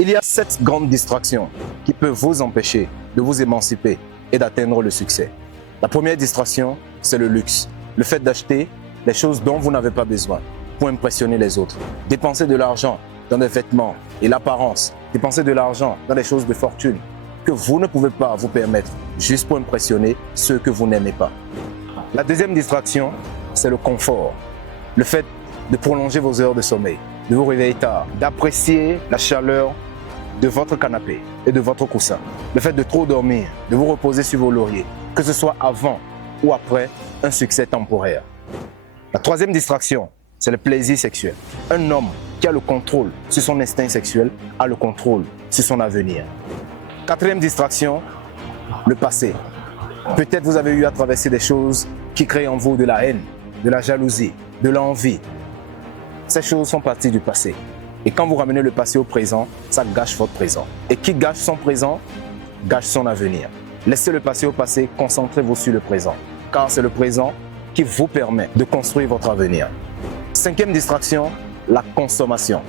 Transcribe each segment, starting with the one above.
Il y a 7 grandes distractions qui peuvent vous empêcher de vous émanciper et d'atteindre le succès. La première distraction, c'est le luxe. Le fait d'acheter les choses dont vous n'avez pas besoin pour impressionner les autres. Dépenser de l'argent dans des vêtements et l'apparence. Dépenser de l'argent dans des choses de fortune que vous ne pouvez pas vous permettre juste pour impressionner ceux que vous n'aimez pas. La deuxième distraction, c'est le confort. Le fait de prolonger vos heures de sommeil, de vous réveiller tard, d'apprécier la chaleur de votre canapé et de votre coussin. Le fait de trop dormir, de vous reposer sur vos lauriers, que ce soit avant ou après un succès temporaire. La troisième distraction, c'est le plaisir sexuel. Un homme qui a le contrôle sur son instinct sexuel a le contrôle sur son avenir. Quatrième distraction, le passé. Peut-être vous avez eu à traverser des choses qui créent en vous de la haine, de la jalousie, de l'envie. Ces choses sont parties du passé. Et quand vous ramenez le passé au présent, ça gâche votre présent. Et qui gâche son présent, gâche son avenir. Laissez le passé au passé, concentrez-vous sur le présent. Car c'est le présent qui vous permet de construire votre avenir. Cinquième distraction, la consommation.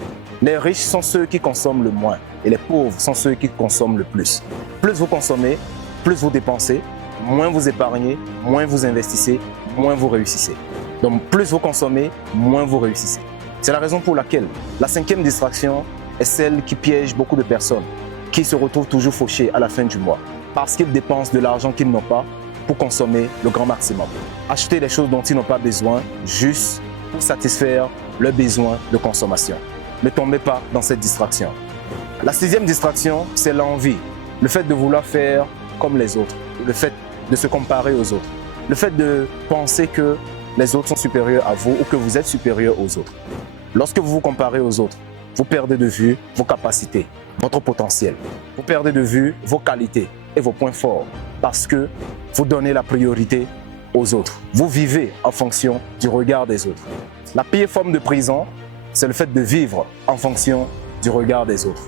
Les riches sont ceux qui consomment le moins et les pauvres sont ceux qui consomment le plus. Plus vous consommez, plus vous dépensez, moins vous épargnez, moins vous investissez, moins vous réussissez. Donc plus vous consommez, moins vous réussissez. C'est la raison pour laquelle la cinquième distraction est celle qui piège beaucoup de personnes qui se retrouvent toujours fauchées à la fin du mois parce qu'ils dépensent de l'argent qu'ils n'ont pas pour consommer le grand maximum. Acheter des choses dont ils n'ont pas besoin juste pour satisfaire leurs besoins de consommation. Ne tombez pas dans cette distraction. La sixième distraction, c'est l'envie. Le fait de vouloir faire comme les autres. Le fait de se comparer aux autres. Le fait de penser que les autres sont supérieurs à vous ou que vous êtes supérieur aux autres. Lorsque vous vous comparez aux autres, vous perdez de vue vos capacités, votre potentiel. Vous perdez de vue vos qualités et vos points forts parce que vous donnez la priorité aux autres. Vous vivez en fonction du regard des autres. La pire forme de prison, c'est le fait de vivre en fonction du regard des autres.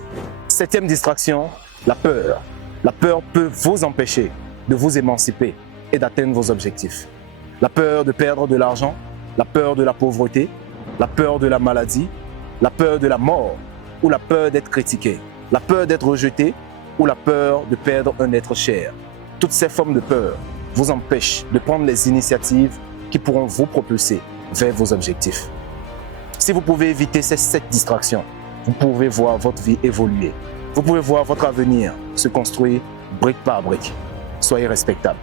Septième distraction, la peur. La peur peut vous empêcher de vous émanciper et d'atteindre vos objectifs. La peur de perdre de l'argent, la peur de la pauvreté, la peur de la maladie, la peur de la mort ou la peur d'être critiqué, la peur d'être rejeté ou la peur de perdre un être cher. Toutes ces formes de peur vous empêchent de prendre les initiatives qui pourront vous propulser vers vos objectifs. Si vous pouvez éviter ces 7 distractions, vous pouvez voir votre vie évoluer. Vous pouvez voir votre avenir se construire brique par brique. Soyez respectable.